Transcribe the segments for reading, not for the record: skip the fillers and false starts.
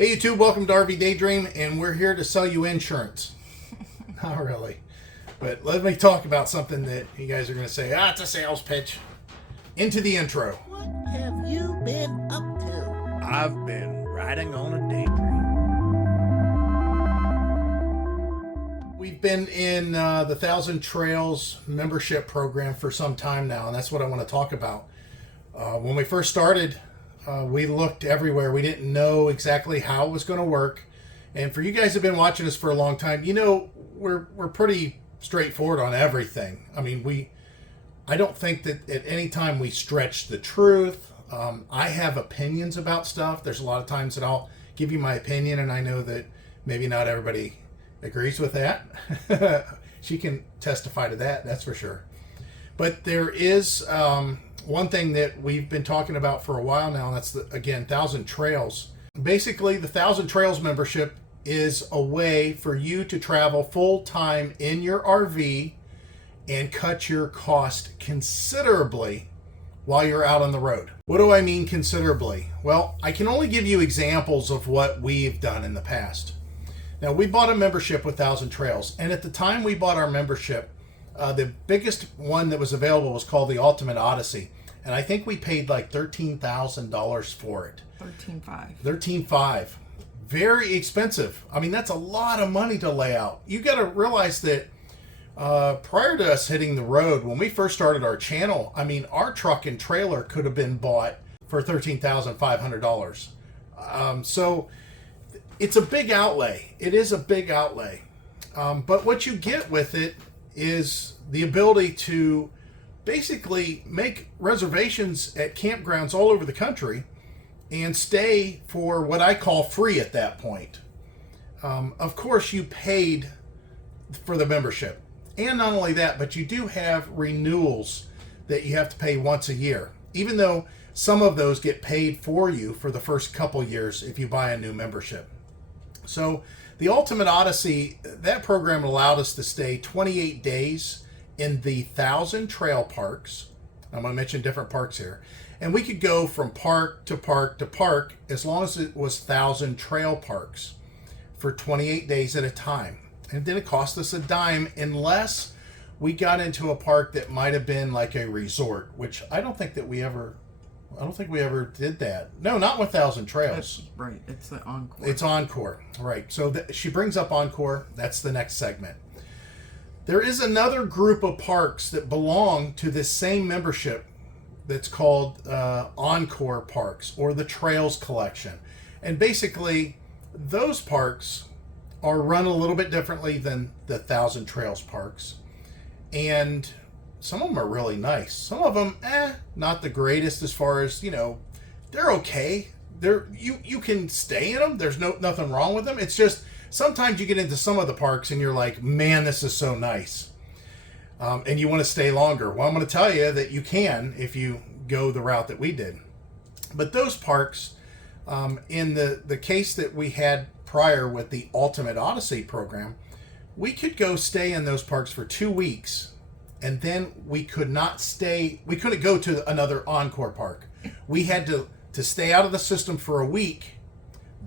Hey YouTube, welcome to RV Daydream, and we're here to sell you insurance. Not really. But let me talk about something that you guys are going to say, it's a sales pitch. Into the intro. What have you been up to? I've been riding on a daydream. We've been in the 1,000 Trails membership program for some time now, and that's what I want to talk about. When we first started, we looked everywhere. We didn't know exactly how it was going to work. And for you guys who've been watching us for a long time, you know we're pretty straightforward on everything. I mean, I don't think that at any time we stretch the truth. I have opinions about stuff. There's a lot of times that I'll give you my opinion, and I know that maybe not everybody agrees with that. She can testify to that, that's for sure. But there is one thing that we've been talking about for a while now, and that's, again, 1,000 Trails. Basically, the 1,000 Trails membership is a way for you to travel full-time in your RV and cut your cost considerably while you're out on the road. What do I mean considerably? Well, I can only give you examples of what we've done in the past. Now, we bought a membership with 1,000 Trails, and at the time we bought our membership, the biggest one that was available was called the Ultimate Odyssey, and I think we paid like $13,000 for it. $13,500. Very expensive. I mean, that's a lot of money to lay out. You got to realize that prior to us hitting the road, when we first started our channel, I mean, our truck and trailer could have been bought for $13,500. So it's a big outlay. It is a big outlay. But what you get with it is the ability to basically make reservations at campgrounds all over the country and stay for what I call free at that point. Of course, you paid for the membership. And not only that, but you do have renewals that you have to pay once a year, even though some of those get paid for you for the first couple years if you buy a new membership. So the Ultimate Odyssey, that program allowed us to stay 28 days in the 1,000 trail parks. I'm going to mention different parks here. And we could go from park to park to park as long as it was 1,000 trail parks for 28 days at a time. And then it cost us a dime unless we got into a park that might have been like a resort, which I don't think we ever did that. No, not with 1,000 Trails. That's right. It's the Encore. It's Encore. Right. So she brings up Encore. That's the next segment. There is another group of parks that belong to this same membership that's called Encore Parks, or the Trails Collection. And basically, those parks are run a little bit differently than the 1,000 Trails parks. And some of them are really nice. Some of them, not the greatest as far as, they're okay. You can stay in them. There's nothing wrong with them. It's just sometimes you get into some of the parks and you're like, man, this is so nice. And you want to stay longer. Well, I'm going to tell you that you can if you go the route that we did. But those parks, in the case that we had prior with the Ultimate Odyssey program, we could go stay in those parks for 2 weeks. And then we couldn't go to another Encore park. We had to stay out of the system for a week.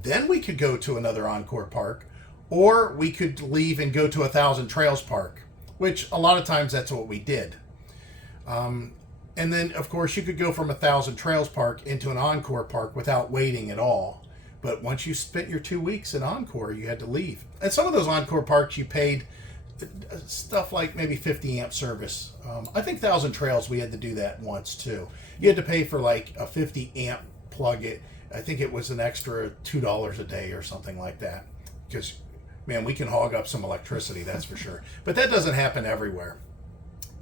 Then we could go to another Encore park, or we could leave and go to 1,000 Trails park, which a lot of times that's what we did. And then, of course, you could go from 1,000 Trails park into an Encore park without waiting at all. But once you spent your 2 weeks in Encore, you had to leave. And some of those Encore parks, you paid stuff like maybe 50 amp service. I think 1,000 Trails, we had to do that once too. You had to pay for like a 50 amp plug. I think it was an extra $2 a day or something like that. Because, man, we can hog up some electricity, that's for sure. But that doesn't happen everywhere.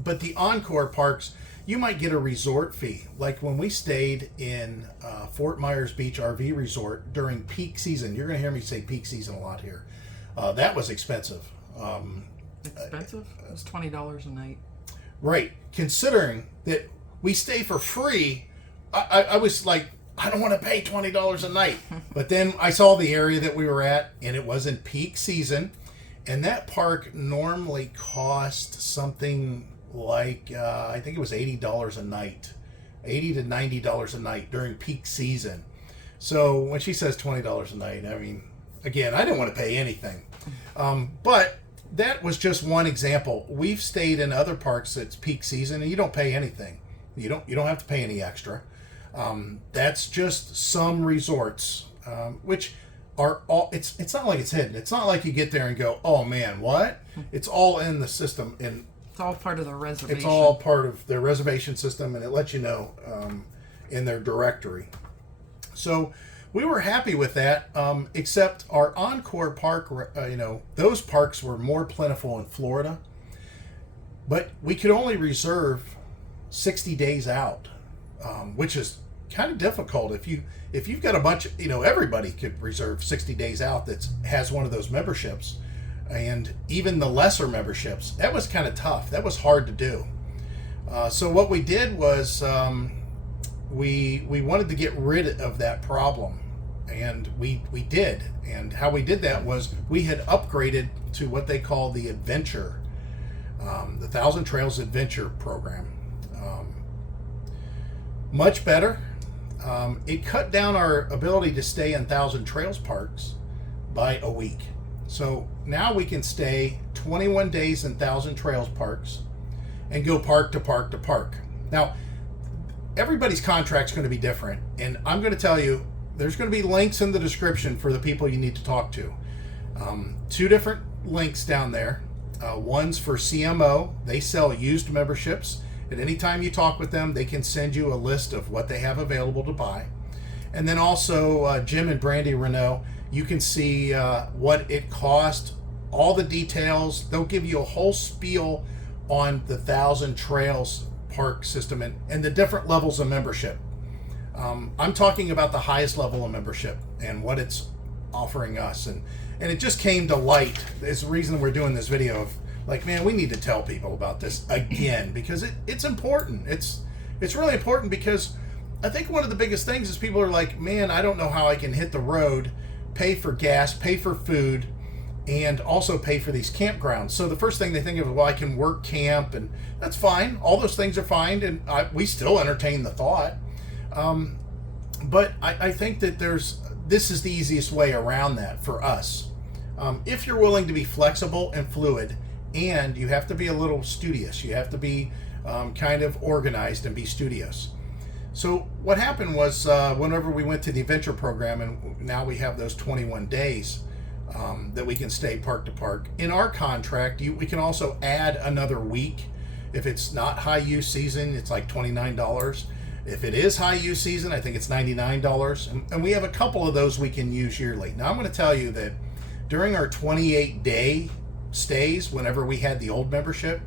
But the Encore parks, you might get a resort fee. Like when we stayed in Fort Myers Beach RV Resort during peak season. You're going to hear me say peak season a lot here. That was expensive. Expensive? It was $20 a night. Right. Considering that we stay for free, I was like, I don't want to pay $20 a night. But then I saw the area that we were at, and it was in peak season. And that park normally cost something like, I think it was $80 a night. $80 to $90 a night during peak season. So when she says $20 a night, I mean, again, I didn't want to pay anything. But that was just one example. We've stayed in other parks that's peak season, and you don't pay anything. You don't have to pay any extra. That's just some resorts, which are all. It's not like it's hidden. It's not like you get there and go, oh man, what? It's all in the system, and It's all part of the reservation. it's all part of their reservation system, and it lets you know in their directory. So we were happy with that, except our Encore park, those parks were more plentiful in Florida, but we could only reserve 60 days out, which is kind of difficult. If you've got a bunch of, everybody could reserve 60 days out that has one of those memberships, and even the lesser memberships, that was kind of tough. That was hard to do. So what we did was we wanted to get rid of that problem, and we did. And how we did that was we had upgraded to what they call the Adventure, the Thousand Trails Adventure program. Much better. It cut down our ability to stay in Thousand Trails parks by a week. So now we can stay 21 days in Thousand Trails parks and go park to park to park. Now, everybody's contract's going to be different, and I'm going to tell you, there's going to be links in the description for the people you need to talk to. 2 different links down there. One's for CMO. They sell used memberships. At any time you talk with them, they can send you a list of what they have available to buy. And then also Jim and Brandy Reneau, you can see what it cost, all the details. They'll give you a whole spiel on the Thousand Trails park system and the different levels of membership. I'm talking about the highest level of membership and what it's offering us. And it just came to light. It's the reason we're doing this video of, like, man, we need to tell people about this again, because it's important. It's really important, because I think one of the biggest things is people are like, man, I don't know how I can hit the road, pay for gas, pay for food, and also pay for these campgrounds. So the first thing they think of is, well, I can work camp, and that's fine. All those things are fine, and we still entertain the thought. But I think that this is the easiest way around that for us. If you're willing to be flexible and fluid, and you have to be a little studious, you have to be kind of organized and be studious. So what happened was whenever we went to the adventure program, and now we have those 21 days that we can stay park to park. In our contract, we can also add another week. If it's not high use season, it's like $29. If it is high use season, I think it's $99. And we have a couple of those we can use yearly. Now I'm going to tell you that during our 28-day stays, whenever we had the old membership,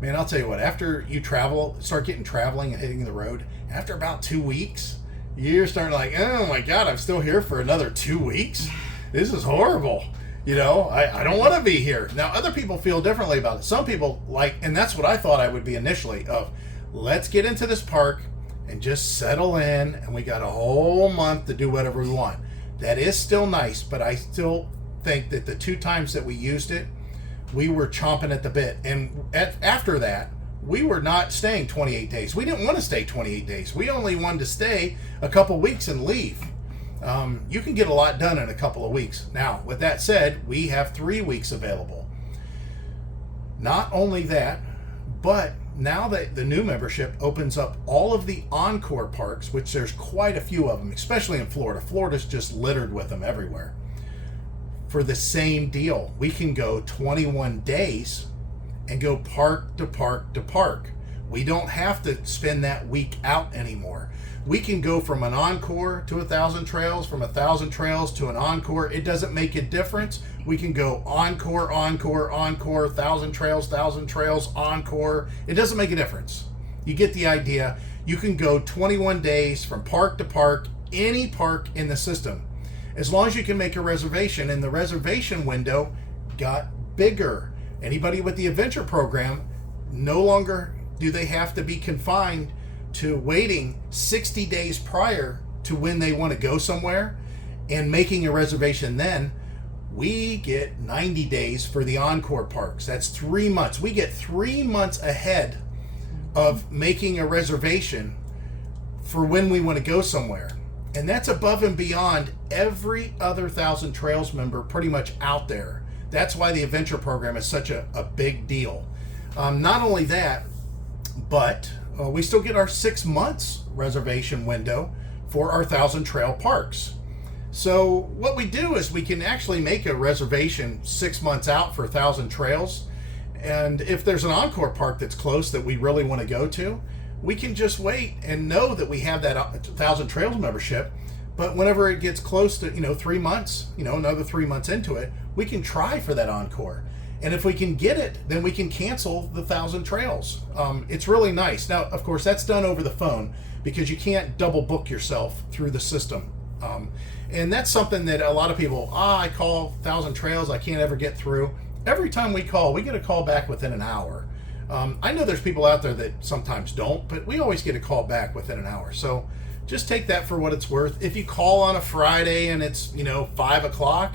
man, I'll tell you what, after you start getting traveling and hitting the road, after about 2 weeks, you're starting like, oh my God, I'm still here for another 2 weeks? This is horrible. I don't want to be here. Now, other people feel differently about it. Some people like, and that's what I thought I would be initially, of let's get into this park and just settle in, and we got a whole month to do whatever we want. That is still nice, but I still think that the 2 times that we used it, we were chomping at the bit. And after that, we were not staying 28 days. We didn't want to stay 28 days. We only wanted to stay a couple weeks and leave. You can get a lot done in a couple of weeks. Now, with that said, we have 3 weeks available. Not only that, but now that the new membership opens up all of the Encore parks, which there's quite a few of them, especially in Florida. Florida's just littered with them everywhere. For the same deal, we can go 21 days and go park to park to park. We don't have to spend that week out anymore. We can go from an Encore to 1,000 Trails, from 1,000 Trails to an Encore. It doesn't make a difference. We can go Encore, Encore, Encore, 1,000 Trails, Encore. It doesn't make a difference. You get the idea. You can go 21 days from park to park, any park in the system, as long as you can make a reservation. And the reservation window got bigger. Anybody with the adventure program, no longer do they have to be confined to waiting 60 days prior to when they want to go somewhere and making a reservation then. We get 90 days for the Encore parks. That's 3 months. We get 3 months ahead of making a reservation for when we want to go somewhere. And that's above and beyond every other Thousand Trails member pretty much out there. That's why the adventure program is such a big deal. Not only that, but we still get our 6 months reservation window for our Thousand Trail parks. So what we do is we can actually make a reservation 6 months out for Thousand Trails. And if there's an Encore park that's close that we really want to go to, we can just wait and know that we have that Thousand Trails membership. But whenever it gets close to, 3 months, another 3 months into it, we can try for that Encore. And if we can get it, then we can cancel the Thousand Trails. It's really nice. Now, of course, that's done over the phone because you can't double book yourself through the system. And that's something that a lot of people, I call Thousand Trails, I can't ever get through. Every time we call, we get a call back within an hour. I know there's people out there that sometimes don't, but we always get a call back within an hour. So just take that for what it's worth. If you call on a Friday and it's, 5 o'clock,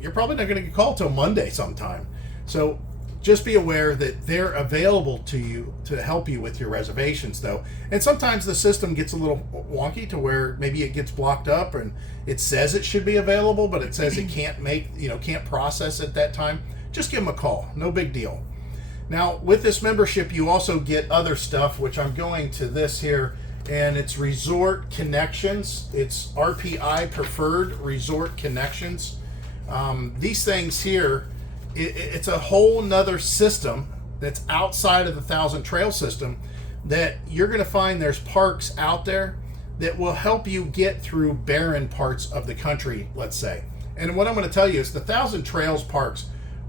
you're probably not going to get called till Monday sometime. So just be aware that they're available to you to help you with your reservations, though. And sometimes the system gets a little wonky to where maybe it gets blocked up and it says it should be available, but it says it can't can't process at that time. Just give them a call. No big deal. Now, with this membership, you also get other stuff, which I'm going to this here, and it's Resort Connections. It's RPI Preferred Resort Connections. These things here, it's a whole nother system that's outside of the Thousand Trail system that you're going to find there's parks out there that will help you get through barren parts of the country, let's say. And what I'm going to tell you is the Thousand Trails parks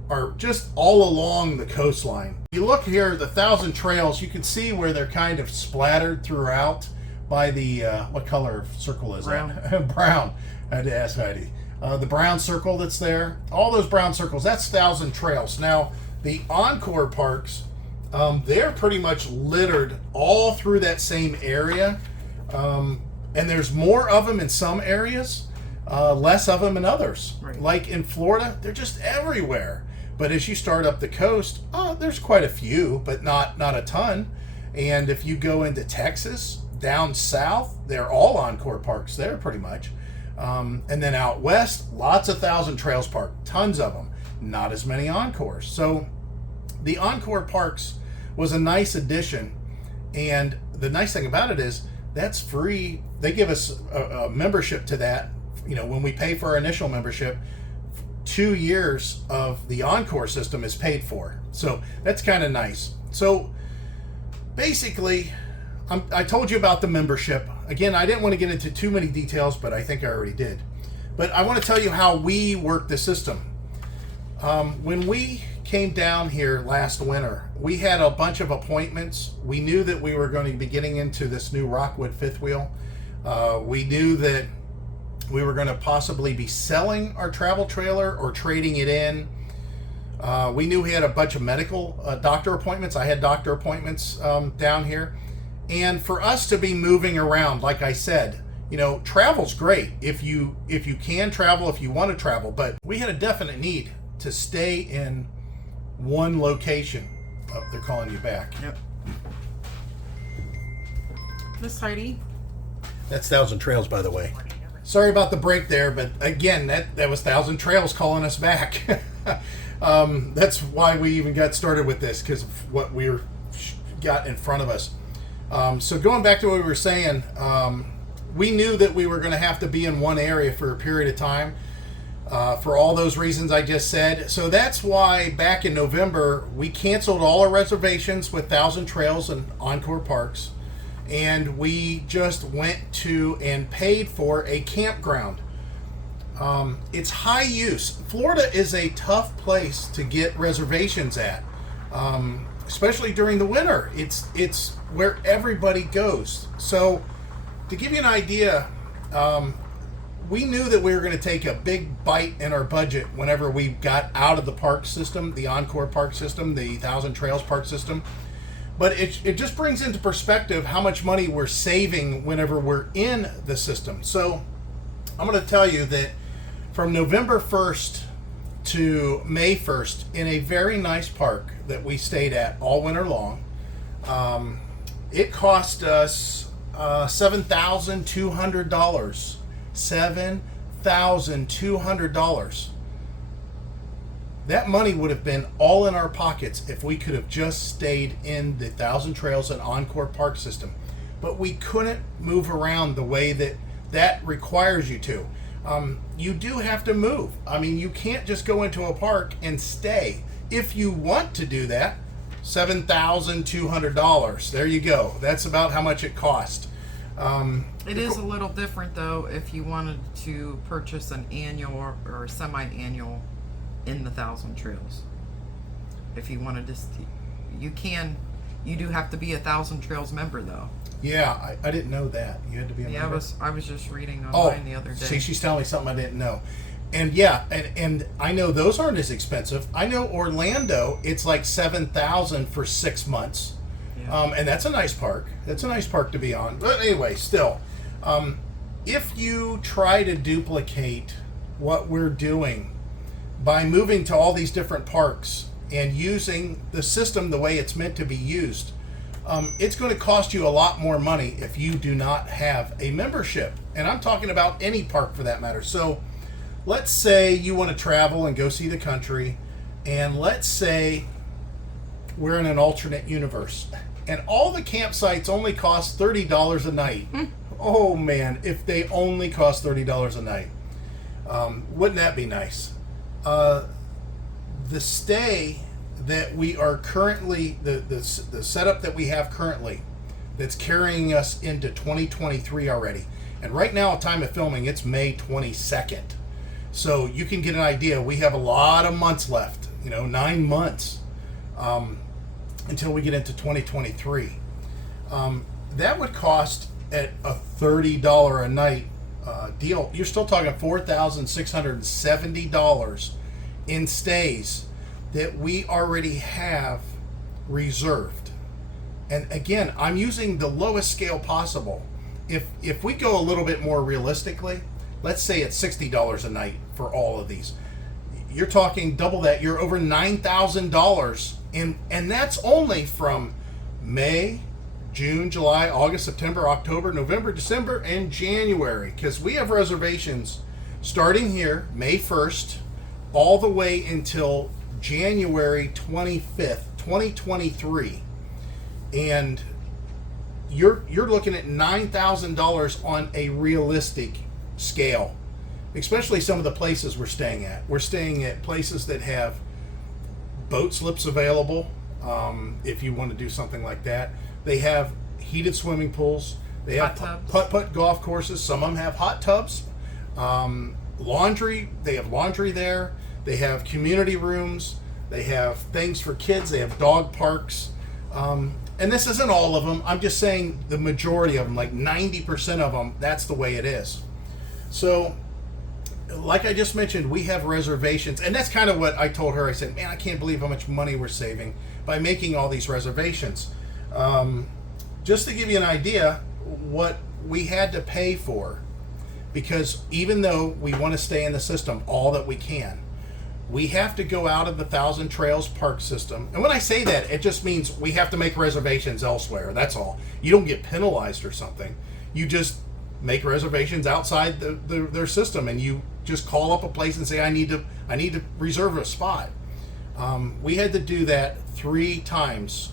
are just all along the coastline. If you look here, the Thousand Trails, you can see where they're kind of splattered throughout by the, what color of circle is Brown. that? Brown. I had to ask Heidi. The brown circle that's there, all those brown circles, that's Thousand Trails. Now, the Encore parks, they're pretty much littered all through that same area. And there's more of them in some areas, less of them in others. Right. Like in Florida, they're just everywhere. But as you start up the coast, there's quite a few, but not a ton. And if you go into Texas, down south, they're all Encore parks there pretty much. And then out west, lots of Thousand Trails park, tons of them, not as many Encores. So the Encore parks was a nice addition. And the nice thing about it is that's free. They give us a membership to that. When we pay for our initial membership, 2 years of the Encore system is paid for. So that's kind of nice. So basically, I told you about the membership. Again, I didn't want to get into too many details, but I think I already did. But I want to tell you how we work the system. When we came down here last winter, we had a bunch of appointments. We knew that we were going to be getting into this new Rockwood fifth wheel. We knew that we were going to possibly be selling our travel trailer or trading it in. We knew we had a bunch of medical doctor appointments. I had doctor appointments down here. And for us to be moving around, like I said, travel's great if you can travel, if you want to travel. But we had a definite need to stay in one location. Oh, they're calling you back. Yep. This Heidi. That's Thousand Trails, by the way. Sorry about the break there, but again, that was Thousand Trails calling us back. That's why we even got started with this, because of what we got in front of us. So going back to what we were saying, we knew that we were going to have to be in one area for a period of time for all those reasons I just said. So that's why back in November, we canceled all our reservations with Thousand Trails and Encore Parks. And we just went to and paid for a campground. It's high use. Florida is a tough place to get reservations at, especially during the winter. It's where everybody goes. So to give you an idea, we knew that we were going to take a big bite in our budget whenever we got out of the park system, the Encore park system, the Thousand Trails park system. But it just brings into perspective how much money we're saving whenever we're in the system. So I'm going to tell you that from November 1st to May 1st, in a very nice park that we stayed at all winter long, it cost us $7,200. $7,200. That money would have been all in our pockets if we could have just stayed in the Thousand Trails and Encore park system. But we couldn't move around the way that requires you to. You do have to move. I mean, you can't just go into a park and stay. If you want to do that, $7,200. There you go. That's about how much it cost. It is a little different though if you wanted to purchase an annual or semi-annual in the Thousand Trails. If you wanted to, you can. You do have to be a Thousand Trails member though. Yeah, I didn't know that. You had to be a member. I was just reading online the other day. See, she's telling me something I didn't know. And yeah, and I know those aren't as expensive. I know Orlando, it's like $7,000 for 6 months. Yeah. And that's a nice park. That's a nice park to be on. But anyway, still, if you try to duplicate what we're doing by moving to all these different parks and using the system the way it's meant to be used, it's going to cost you a lot more money if you do not have a membership. And I'm talking about any park for that matter. So let's say you want to travel and go see the country, and let's say we're in an alternate universe and all the campsites only cost $30 a night. Oh man, if they only cost $30 a night, wouldn't that be nice? The stay that we are currently, the setup that we have currently, that's carrying us into 2023 already. And right now, at time of filming, it's May 22nd. So you can get an idea. We have a lot of months left, 9 months until we get into 2023. That would cost at a $30 a night deal. You're still talking $4,670 in stays that we already have reserved. And again, I'm using the lowest scale possible. If we go a little bit more realistically, let's say it's $60 a night for all of these. You're talking double that. You're over $9,000, and that's only from May, June, July, August, September, October, November, December, and January. Because we have reservations starting here, May 1st, all the way until January 25th, 2023. And you're looking at $9,000 on a realistic scale, especially some of the places we're staying at. We're staying at places that have boat slips available if you want to do something like that. They have heated swimming pools. They have putt-putt golf courses. Some of them have hot tubs. Laundry. They have laundry there. They have community rooms. They have things for kids. They have dog parks. And this isn't all of them. I'm just saying the majority of them, like 90% of them, that's the way it is. So, like I just mentioned, we have reservations. And that's kind of what I told her. I said, man, I can't believe how much money we're saving by making all these reservations. Just to give you an idea what we had to pay for, because even though we want to stay in the system all that we can, we have to go out of the Thousand Trails park system. And when I say that, it just means we have to make reservations elsewhere. That's all. You don't get penalized or something. You just make reservations outside their system, and you just call up a place and say, I need to reserve a spot. We had to do that 3 times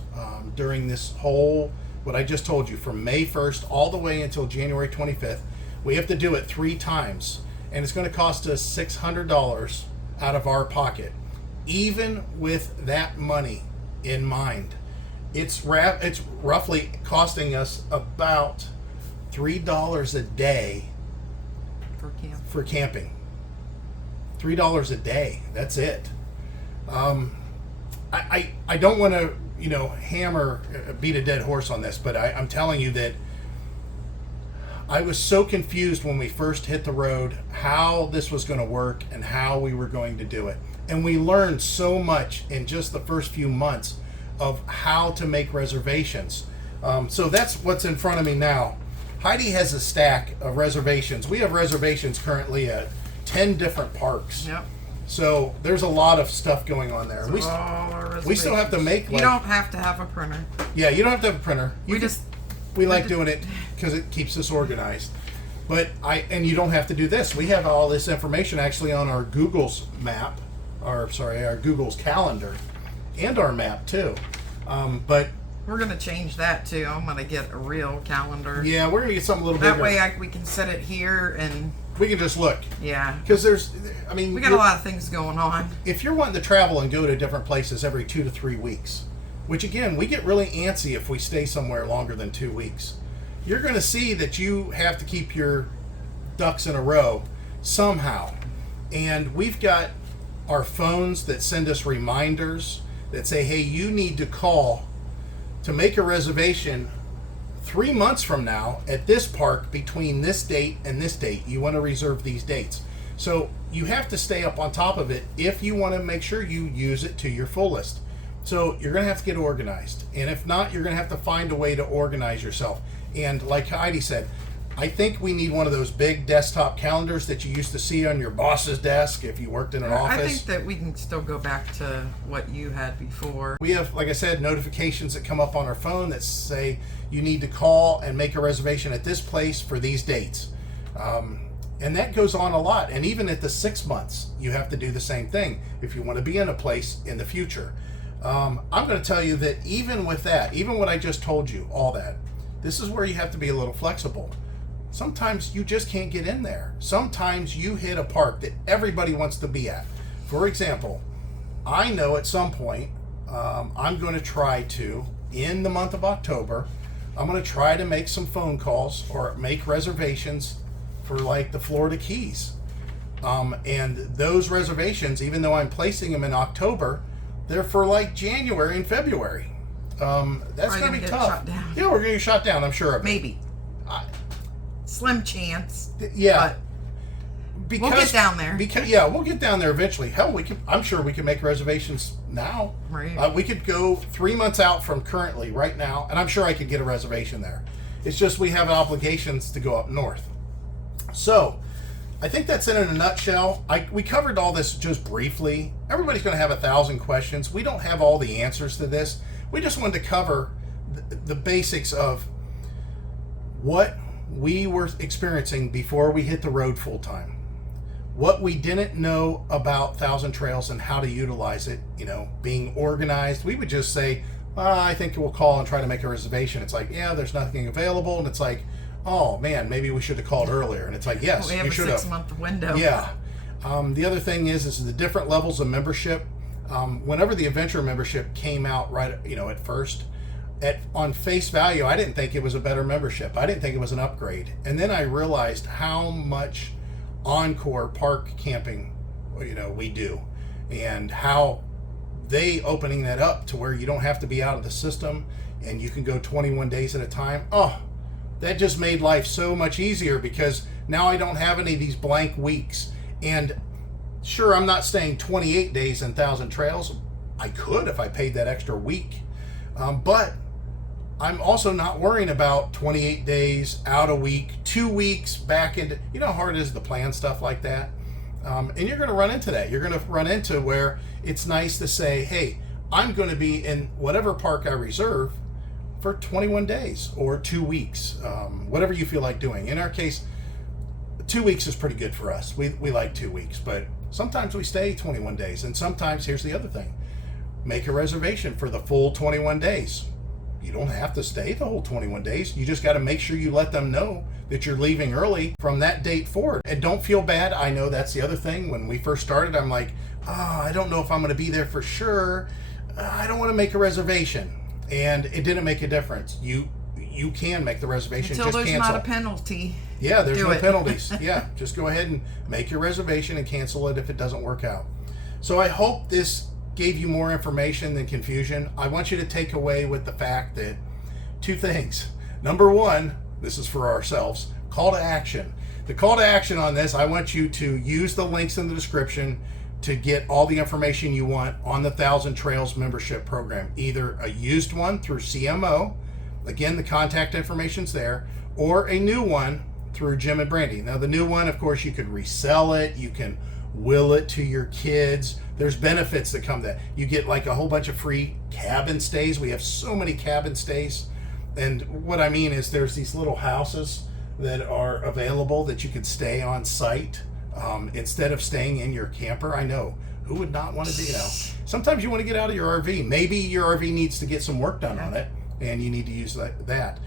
during this whole, what I just told you, from May 1st all the way until January 25th. We have to do it 3 times, and it's going to cost us $600 out of our pocket. Even with that money in mind, it's roughly costing us about $3 a day for camping. $3 a day. That's it. I don't want to beat a dead horse on this, but I'm telling you that I was so confused when we first hit the road how this was going to work and how we were going to do it. And we learned so much in just the first few months of how to make reservations. So that's what's in front of me now. Heidi has a stack of reservations. We have reservations currently at 10 different parks. Yep. So there's a lot of stuff going on there. So We still have to make. You don't have to have a printer. Yeah, you don't have to have a printer. We just we like doing it because it keeps us organized. But and you don't have to do this. We have all this information actually on our Google's map, our Google's calendar, and our map too. But we're gonna change that too. I'm gonna get a real calendar. yeah, we're gonna get something a little bigger. That way we can set it here and we can just look. Yeah. Because we got a lot of things going on. If you're wanting to travel and go to different places every 2 to 3 weeks, which again, we get really antsy if we stay somewhere longer than 2 weeks, you're going to see that you have to keep your ducks in a row somehow. And we've got our phones that send us reminders that say, hey, you need to call to make a reservation 3 months from now at this park between this date and this date. You want to reserve these dates. So you have to stay up on top of it if you want to make sure you use it to your fullest. So you're going to have to get organized. And if not, you're going to have to find a way to organize yourself. And like Heidi said, I think we need one of those big desktop calendars that you used to see on your boss's desk if you worked in an office. I think that we can still go back to what you had before. We have, like I said, notifications that come up on our phone that say you need to call and make a reservation at this place for these dates. And that goes on a lot. And even at the 6 months, you have to do the same thing if you want to be in a place in the future. I'm going to tell you that even with that, even what I just told you, all that, this is where you have to be a little flexible. Sometimes you just can't get in there. Sometimes you hit a park that everybody wants to be at. For example, I know at some point I'm going to try to, in the month of October, I'm going to try to make some phone calls or make reservations for like the Florida Keys. And those reservations, even though I'm placing them in October, they're for like January and February. That's going to be tough. Shot down. Yeah, we're going to get shot down, I'm sure of it. Maybe. Slim chance. Yeah. We'll get down there. We'll get down there eventually. Hell, I'm sure we can make reservations now. Right. We could go 3 months out from currently right now, and I'm sure I could get a reservation there. It's just we have obligations to go up north. So, I think that's it in a nutshell. We covered all this just briefly. Everybody's going to have 1,000 questions. We don't have all the answers to this. We just wanted to cover the basics of what we were experiencing before we hit the road full time. What we didn't know about Thousand Trails and how to utilize it, being organized. We would just say, I think we'll call and try to make a reservation. It's like, yeah, there's nothing available. And it's like, oh man, maybe we should have called earlier. And it's like, yes, we have a 6-month window. Yeah. The other thing is the different levels of membership. Whenever the adventure membership came out right, at first, on face value, I didn't think it was a better membership. I didn't think it was an upgrade. And then I realized how much Encore park camping, we do, and how they opening that up to where you don't have to be out of the system and you can go 21 days at a time. Oh, that just made life so much easier because now I don't have any of these blank weeks. And sure, I'm not staying 28 days in Thousand Trails. I could if I paid that extra week. But I'm also not worrying about 28 days, out a week, 2 weeks back into, how hard it is to plan stuff like that. And you're going to run into that. You're going to run into where it's nice to say, hey, I'm going to be in whatever park I reserve for 21 days or 2 weeks, whatever you feel like doing. In our case, 2 weeks is pretty good for us. We like 2 weeks, but sometimes we stay 21 days. And sometimes, here's the other thing, make a reservation for the full 21 days. You don't have to stay the whole 21 days. You just got to make sure you let them know that you're leaving early from that date forward. And don't feel bad. I know that's the other thing. When we first started, I'm like, I don't know if I'm going to be there for sure. I don't want to make a reservation. And it didn't make a difference. You can make the reservation. Until just there's cancel. not a penalty. Yeah, there's no penalties. Yeah, just go ahead and make your reservation and cancel it if it doesn't work out. So I hope this gave you more information than confusion. I want you to take away with the fact that 2 things. Number 1, this is for ourselves, call to action. The call to action on this, I want you to use the links in the description to get all the information you want on the Thousand Trails membership program. Either a used one through CMO, again, the contact information's there, or a new one through Jim and Brandy. Now, the new one, of course, you could resell it, you can will it to your kids. There's benefits that come to that. You get like a whole bunch of free cabin stays. We have so many cabin stays. And what I mean is there's these little houses that are available that you could stay on site instead of staying in your camper. I know. Who would not want to do, sometimes you want to get out of your RV. Maybe your RV needs to get some work done on it, and you need to use that.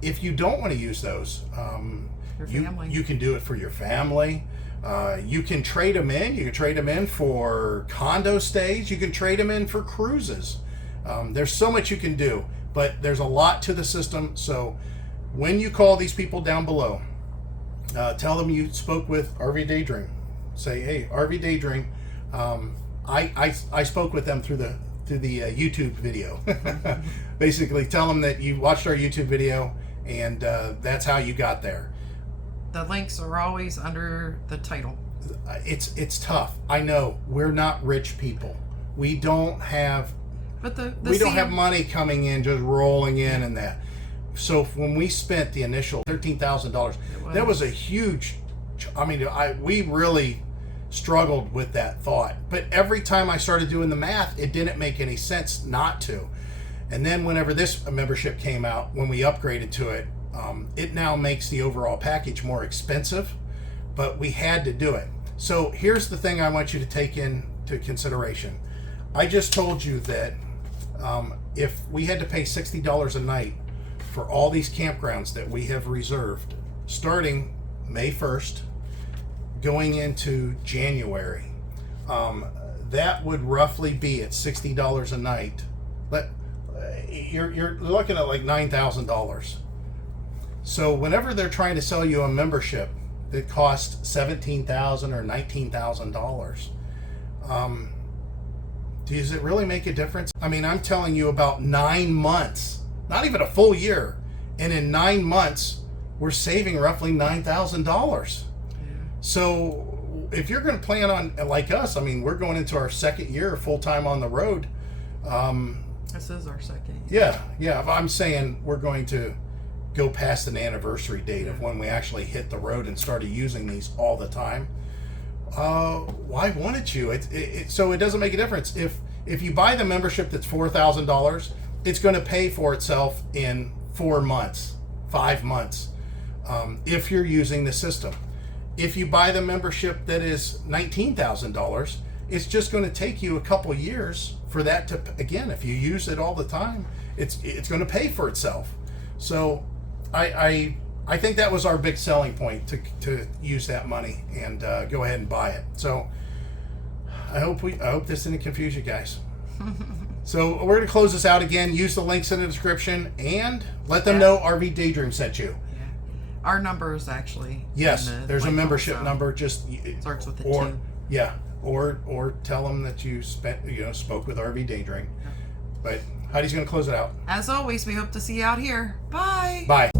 If you don't want to use those, you can do it for your family. You can trade them in. You can trade them in for condo stays. You can trade them in for cruises. There's so much you can do, but there's a lot to the system. So when you call these people down below, tell them you spoke with RV Daydream. Say, hey, RV Daydream. I spoke with them through the YouTube video. Basically, tell them that you watched our YouTube video, and that's how you got there. The links are always under the title. It's tough. I know we're not rich people. We don't have. But we don't have money coming in, just rolling in, and that. So when we spent the initial $13,000, that was a huge. I mean, we really struggled with that thought. But every time I started doing the math, it didn't make any sense not to. And then whenever this membership came out, when we upgraded to it, it now makes the overall package more expensive, but we had to do it. So here's the thing I want you to take into consideration. I just told you that if we had to pay $60 a night for all these campgrounds that we have reserved, starting May 1st, going into January, that would roughly be at $60 a night. But you're looking at like $9,000. So whenever they're trying to sell you a membership that costs $17,000 or $19,000, does it really make a difference? I mean, I'm telling you about 9 months, not even a full year, and in 9 months, we're saving roughly $9,000. So if you're going to plan on, like us, I mean, we're going into our second year full-time on the road. This is our second year. Yeah. I'm saying we're going to go past an anniversary date of when we actually hit the road and started using these all the time. Why wouldn't you? So it doesn't make a difference. If you buy the membership that's $4,000, it's going to pay for itself in 4 months, 5 months, if you're using the system. If you buy the membership that is $19,000, it's just going to take you a couple years for that to, again, if you use it all the time, it's going to pay for itself. So I think that was our big selling point, to use that money and go ahead and buy it. So I hope this didn't confuse you guys. So we're going to close this out again. Use the links in the description and let them know RV Daydream sent you. Our number is actually there's a membership number. Just starts with a 2. Yeah, or tell them that you spoke with RV Daydream. But Heidi's going to close it out. As always, we hope to see you out here. Bye. Bye.